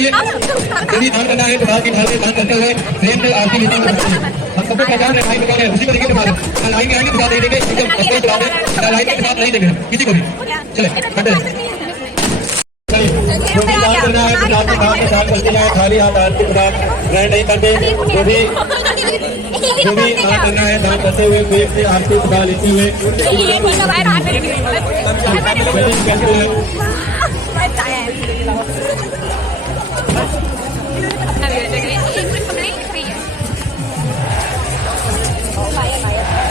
जाइए। यदि दान करना है तो बाहर की ढाल से दान करते हुए प्रेम से आरती विधि में हम सबको पहचान रहे भाई बहन है, उसी तरीके से मालूम लाइन में आएंगे तो नहीं देंगे, एकदम बुला दें, लाइन के साथ नहीं देंगे किसी को भी। चले जो भी दान करना है तो दान करते जाए, खाली हाथ आरती प्रदान ग्रहण नहीं करते। जो भी दान करना है दान करते हुए पेट से आरती प्रदान लेते हुए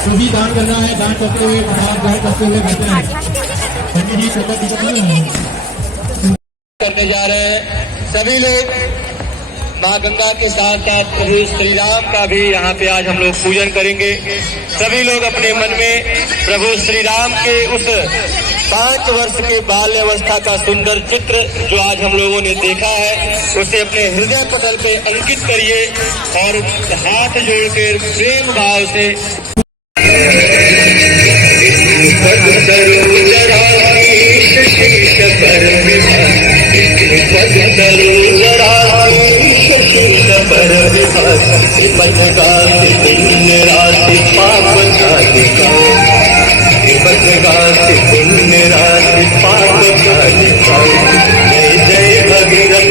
जो भी दान करना है दान करते हुए प्रसाद ग्रहण करते हुए बैठे हैं। पंडित जी शपथ करने जा रहे हैं। सभी लोग माँ गंगा के साथ साथ प्रभु श्री राम का भी यहाँ पे आज हम लोग पूजन करेंगे। सभी लोग अपने मन में प्रभु श्री राम के उस 5 वर्ष के बाल्य अवस्था का सुंदर चित्र जो आज हम लोगों ने देखा है उसे अपने हृदय पटल पे अंकित करिए और हाथ जोड़कर प्रेम भाव से जय भगीरथ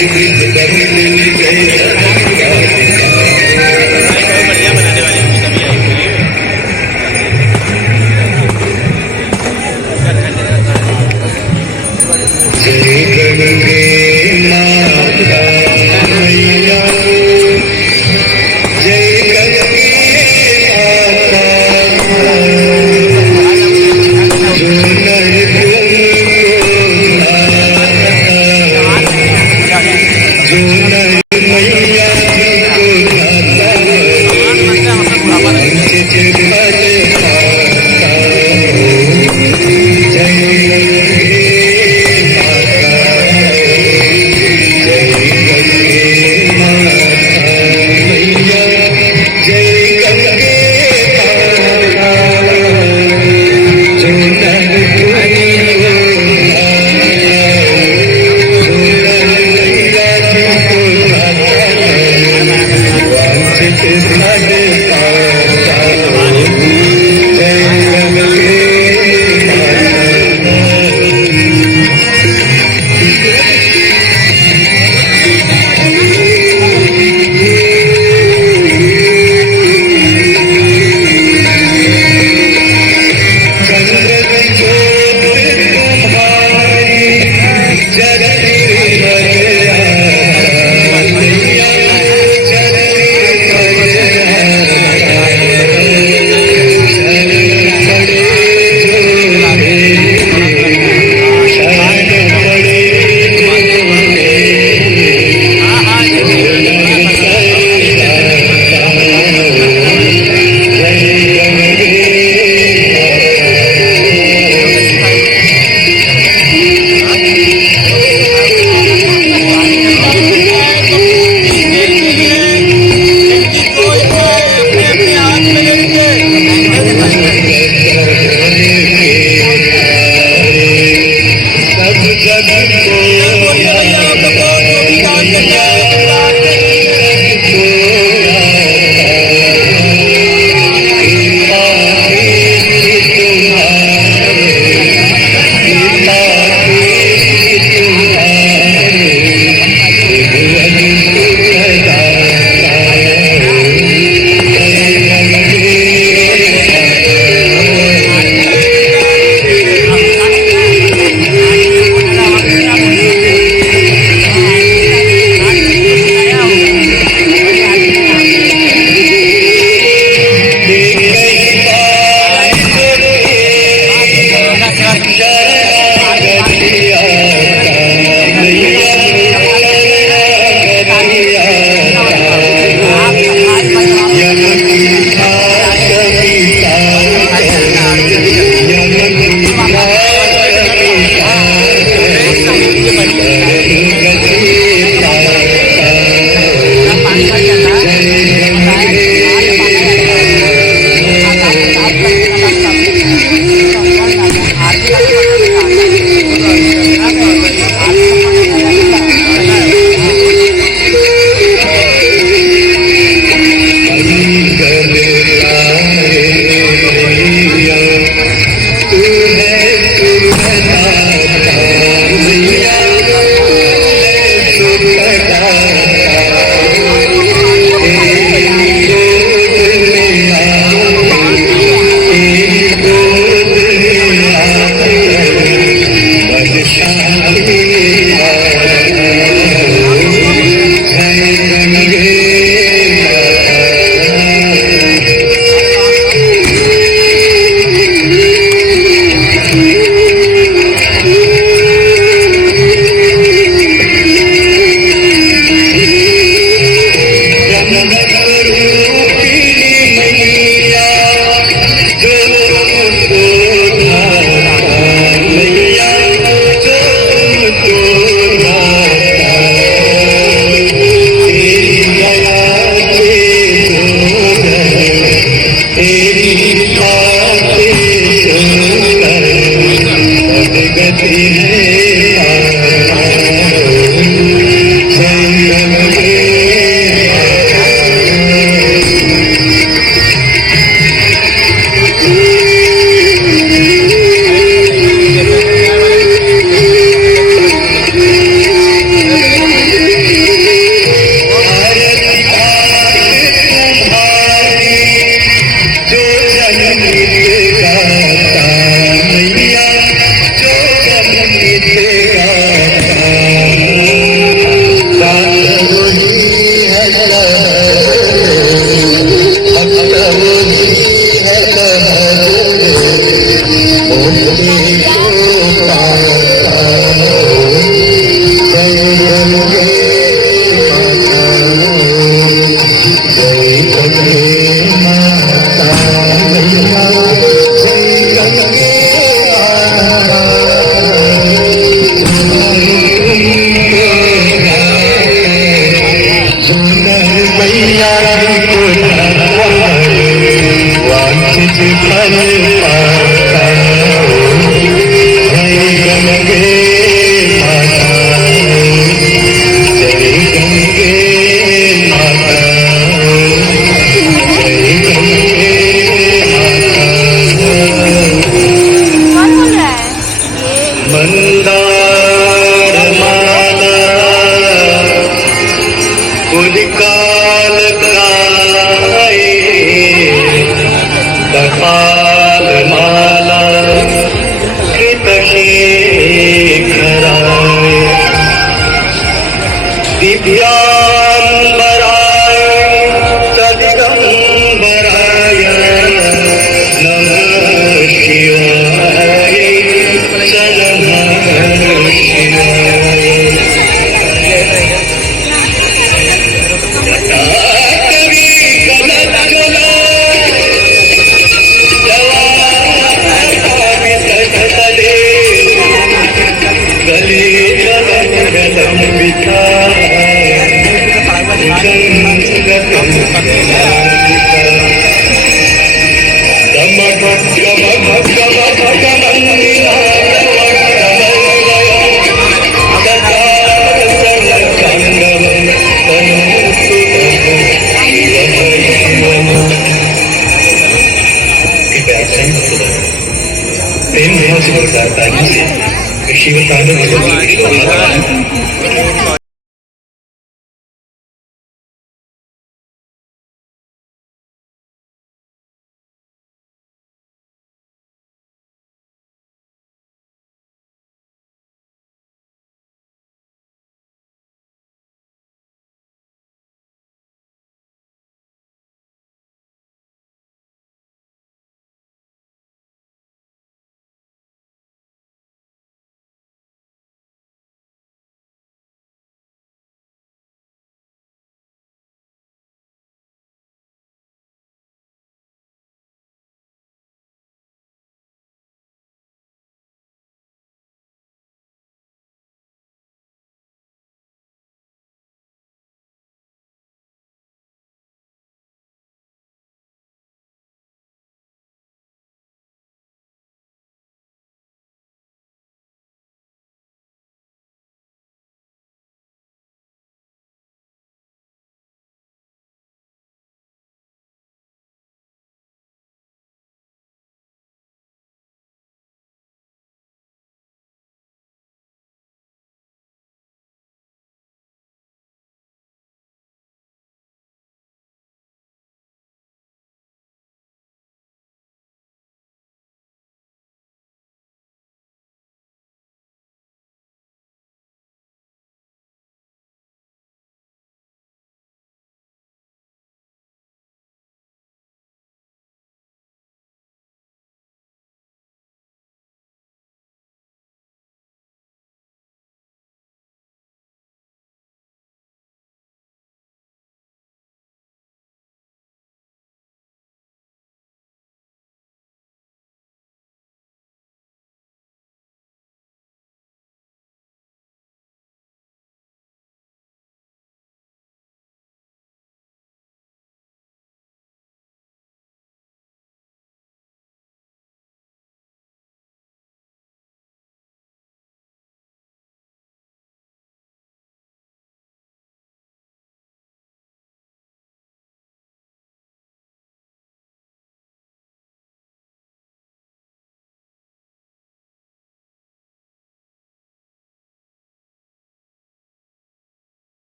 Thank you. दिव्याम्बराय सदिगम्बराय नमः शिवाय नमः शिवाय कवि कलज्जला जवामितटले गले जलम प्रेम भाव से भरता ताकि से शिव तांडव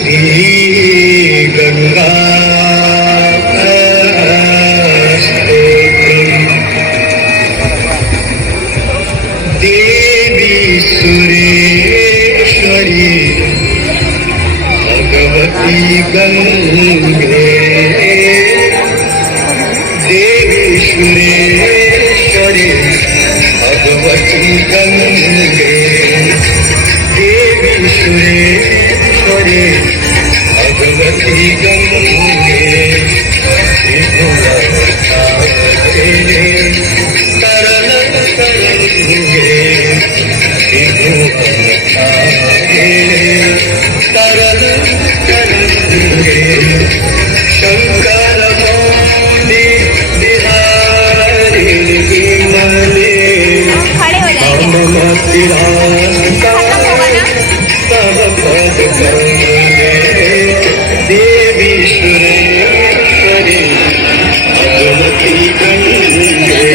श्री गंगा देवी सुरेश्वरी भगवती गंगे देवी सुरेश्वरी भगवती गंगे देवी सुरेश्वरी भगवती गंगे तरल तरंगे तरल तरंगे शंकर मौली बिहारी विमले तब पद कमले देवी सुरेश्वरी भगवती गंगे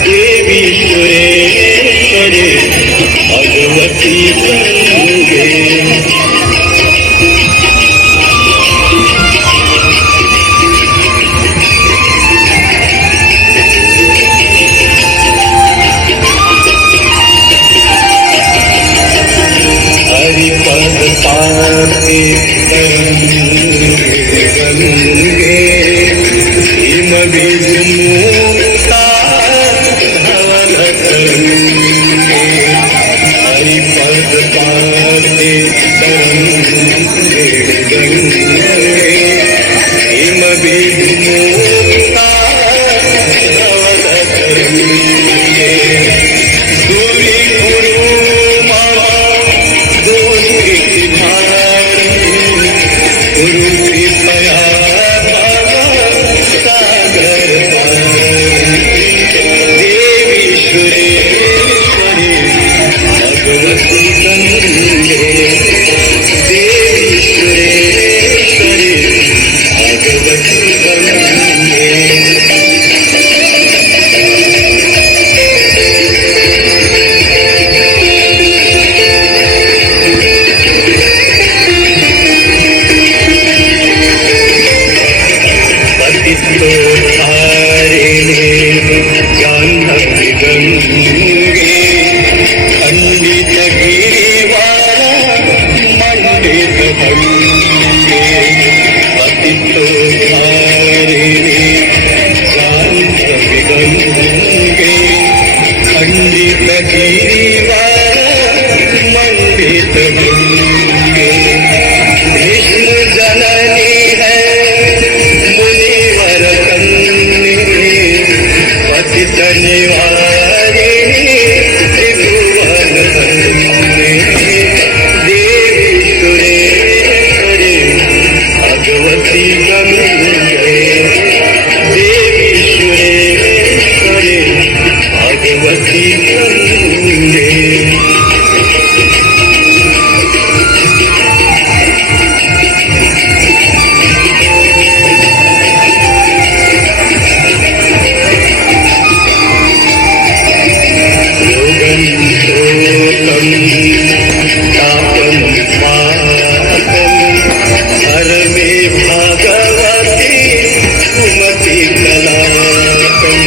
देवी सुरेश्वरी भगवती गंगे हरि पद पाते गंगे हिम बीज मुक्ता धवल गंगे हरि पद पाते गंगे हिम बीज मुक्ता धवल गंगे दूरी गुरु गुरु कृपया सागर देवी सुरेश्वरी भगवती गंगे देवी सुरेश्वरी भगवती गंगे जाह्नवी गंगे खंडित गिरिवारा मंडित भंगे पतितोद्धारिणी जाह्नवी गंगे खंडित गिरिवारा मंडित भंगे विष्णु जननी है मुनिवर पतित निवारिणी त्रिभुवन देवी सुरेश्वरी भगवती गंगे देवी सुरेश्वरी भगवती गंगे हर में भागवती कुमति कलाकम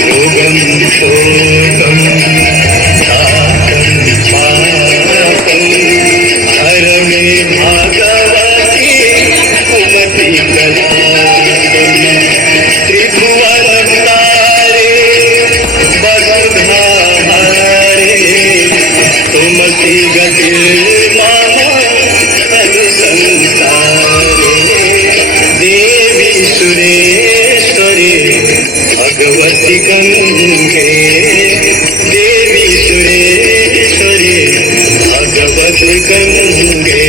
योगम शोकम तापम पापम हर में भागवती कुमति कलाकम त्रिभुवन तारे बसुधारे तुमसी गति देवी सुरेश्वरी भगवती गंगे देवी सुरेश्वरी भगवती गंगे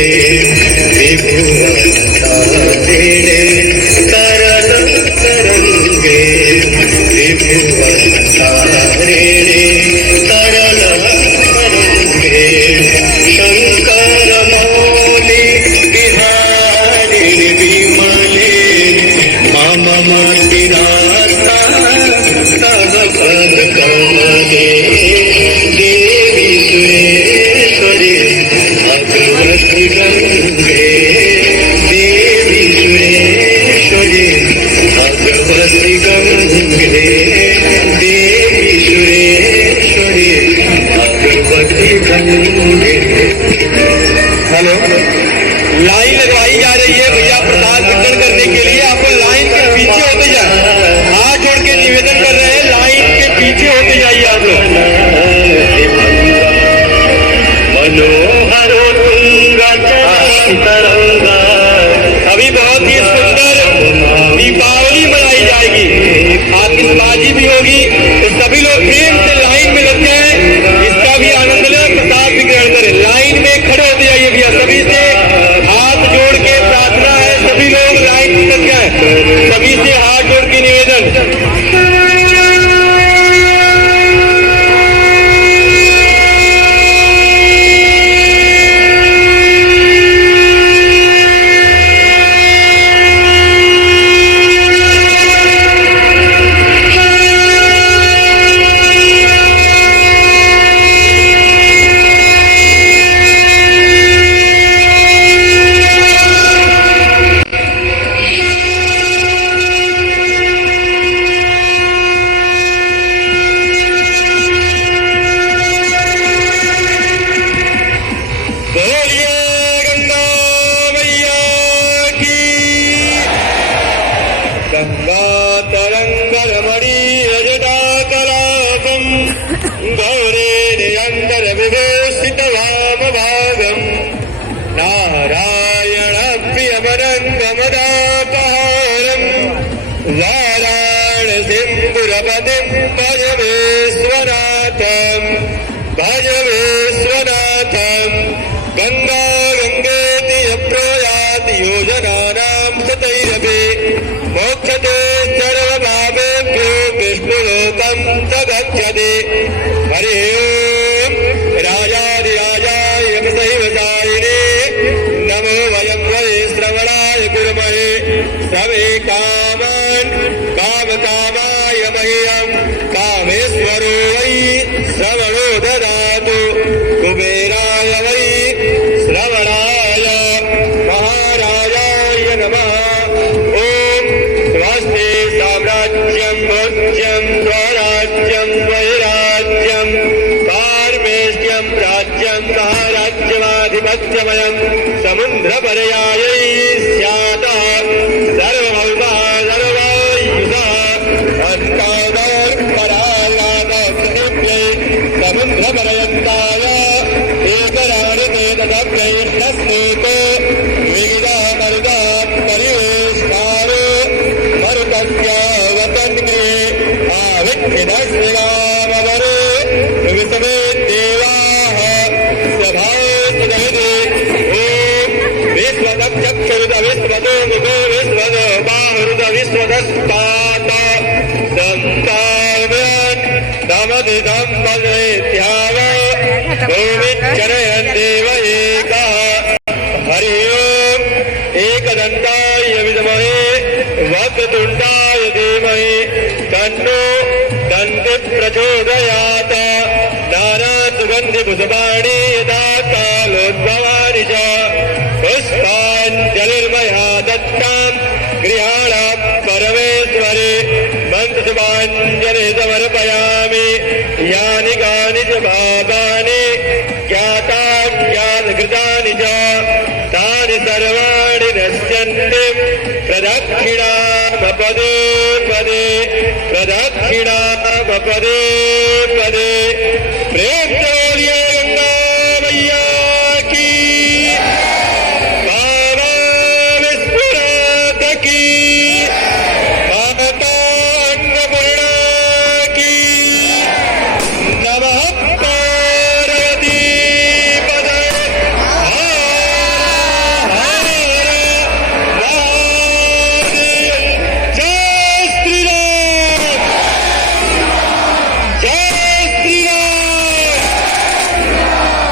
विभुवतारिणे तरल तरंगे विभुवतारिणे तरल तरंगे शंकर मौली बिहारी विमले मम तिनाता तब पद कमले देवी सुरेश्वरी भगवती गंगे सरस्वती गंगे देवी सुरेश्वरी भगवती गंगे। हेलो, लाइन लगवाई जा रही है भैया प्रसाद वितरण करने के लिए। आपको लाइन के पीछे होते जाए, हाथ जोड़ के निवेदन कर रहे हैं, लाइन के पीछे होते जाइए आप लोग। मनोहर तरंगा, अभी बहुत ही सुंदर दीपावली मनाई जाएगी, आतिशबाजी भी होगी, तो सभी लोग प्रेम से लाइन में लगते हैं, इसका भी आनंद लें, प्रसाद भी ग्रहण करें। लाइन में खड़े होते जाइए भैया, सभी से हाथ जोड़ के प्रार्थना है, सभी लोग लाइन में लग जाए, सभी से हाथ जोड़ के निवेदन। भज विश्वनाथम गंगा गंगेति प्रयाति योजनानां सतैरपि मोक्षते सर्वभावेभ्यो विष्णुलोकं स गच्छति। हरि ओम राजाधिराजाय सैवसायिने नमो वयं वै श्रवणाय कुर्महे सवे कामान् कामकामाय मह्यं कामेश्वरो वै श्रवणो ददातु कुबेराय वै श्रवणाय महाराजाय नमः। ओम स्वस्ति साम्राज्यं भोज्यं स्वराज्यं वैराज्यं पारमेष्ट्यं राज्यं महाराज्यमाधिपत्यमयं समुद्रपर्यायै स्यात् सर्वभौमः सर्वायुधः समुद्रपर्यन्ताय एकराणिते तदप्यैर्नस्तेको विविधमरुदा परिवेष्टारो मरुतस्यावतन्ग्रे आविक्षिणश्रीरामवरो विसमे देवाः सभासुदविदे। ॐ विश्वदक्षक्षरुद विश्वतो मुखो विश्वतो बाहुरुद विश्वदस्तात् दन्ताव्यन् दमदिदं पदेत्याव भूमिश्चरयन् देव एकः। हरि ओम् एकदन्ताय विद्महे वक्रतुण्डाय धीमहि तन्नो दन्तिः प्रचोदयात्। नानासुगन्धिपुष्पाणि यथा कालोद्भवानि च पुष्पाञ्जलिर्मया दत्तां गृहाण परमेश्वरे मन्त्रपुष्पाञ्जलिं समर्पयामि। यानि कानि च पापानि ज्ञाताज्ञातकृतानि च तानि सर्वाणि नश्यन्ति प्रदक्षिणामपदे पदे प्रदक्षिणामपदे पदे। प्रेम से बोलिए गंगा मैया की, बाबा विश्वनाथ की, माता अन्नपूर्णा की। नमः पार्वती पदे हर हर महादेव। जय श्री राम, जय श्री राम,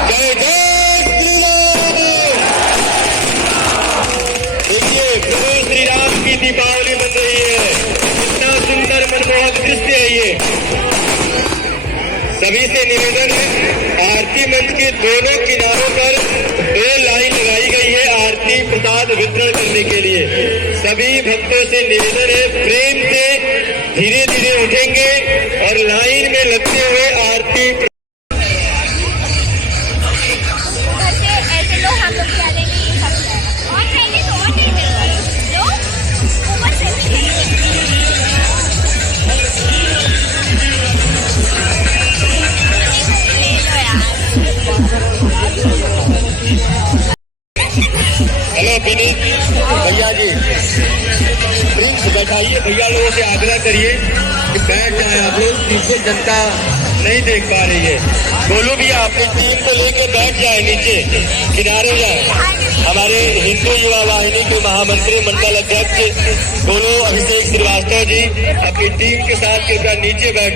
जय जय श्री राम। देखिए प्रभु श्री राम की दीपावली बन रही है, कितना सुंदर मनमोहक दृश्य है ये। सभी से निवेदन है, आरती मंच के दोनों किनारों पर 2 लाइन लगाई गई है आरती प्रसाद वितरण करने के लिए। सभी भक्तों से निवेदन है, प्रेम से धीरे धीरे उठेंगे और लाइन में लगते हुए आरती। ऐसे लोग हम लोग क्या लेंगे ये सब जाएगा और पहले तो और नहीं मिल रहा लो ऊपर से हेलो विनीत भैया जी, प्रिंस बैठाइए, भैया लोगों से आग्रह करिए कि बैठ जाए आप लोग, नीचे जनता नहीं देख पा रही है। गोलू भी अपनी टीम को लेकर बैठ जाए, नीचे किनारे जाए। हमारे हिंदू युवा वाहिनी के महामंत्री मंडल अध्यक्ष गोलू अभिषेक श्रीवास्तव जी अपनी टीम के साथ कृपया नीचे बैठ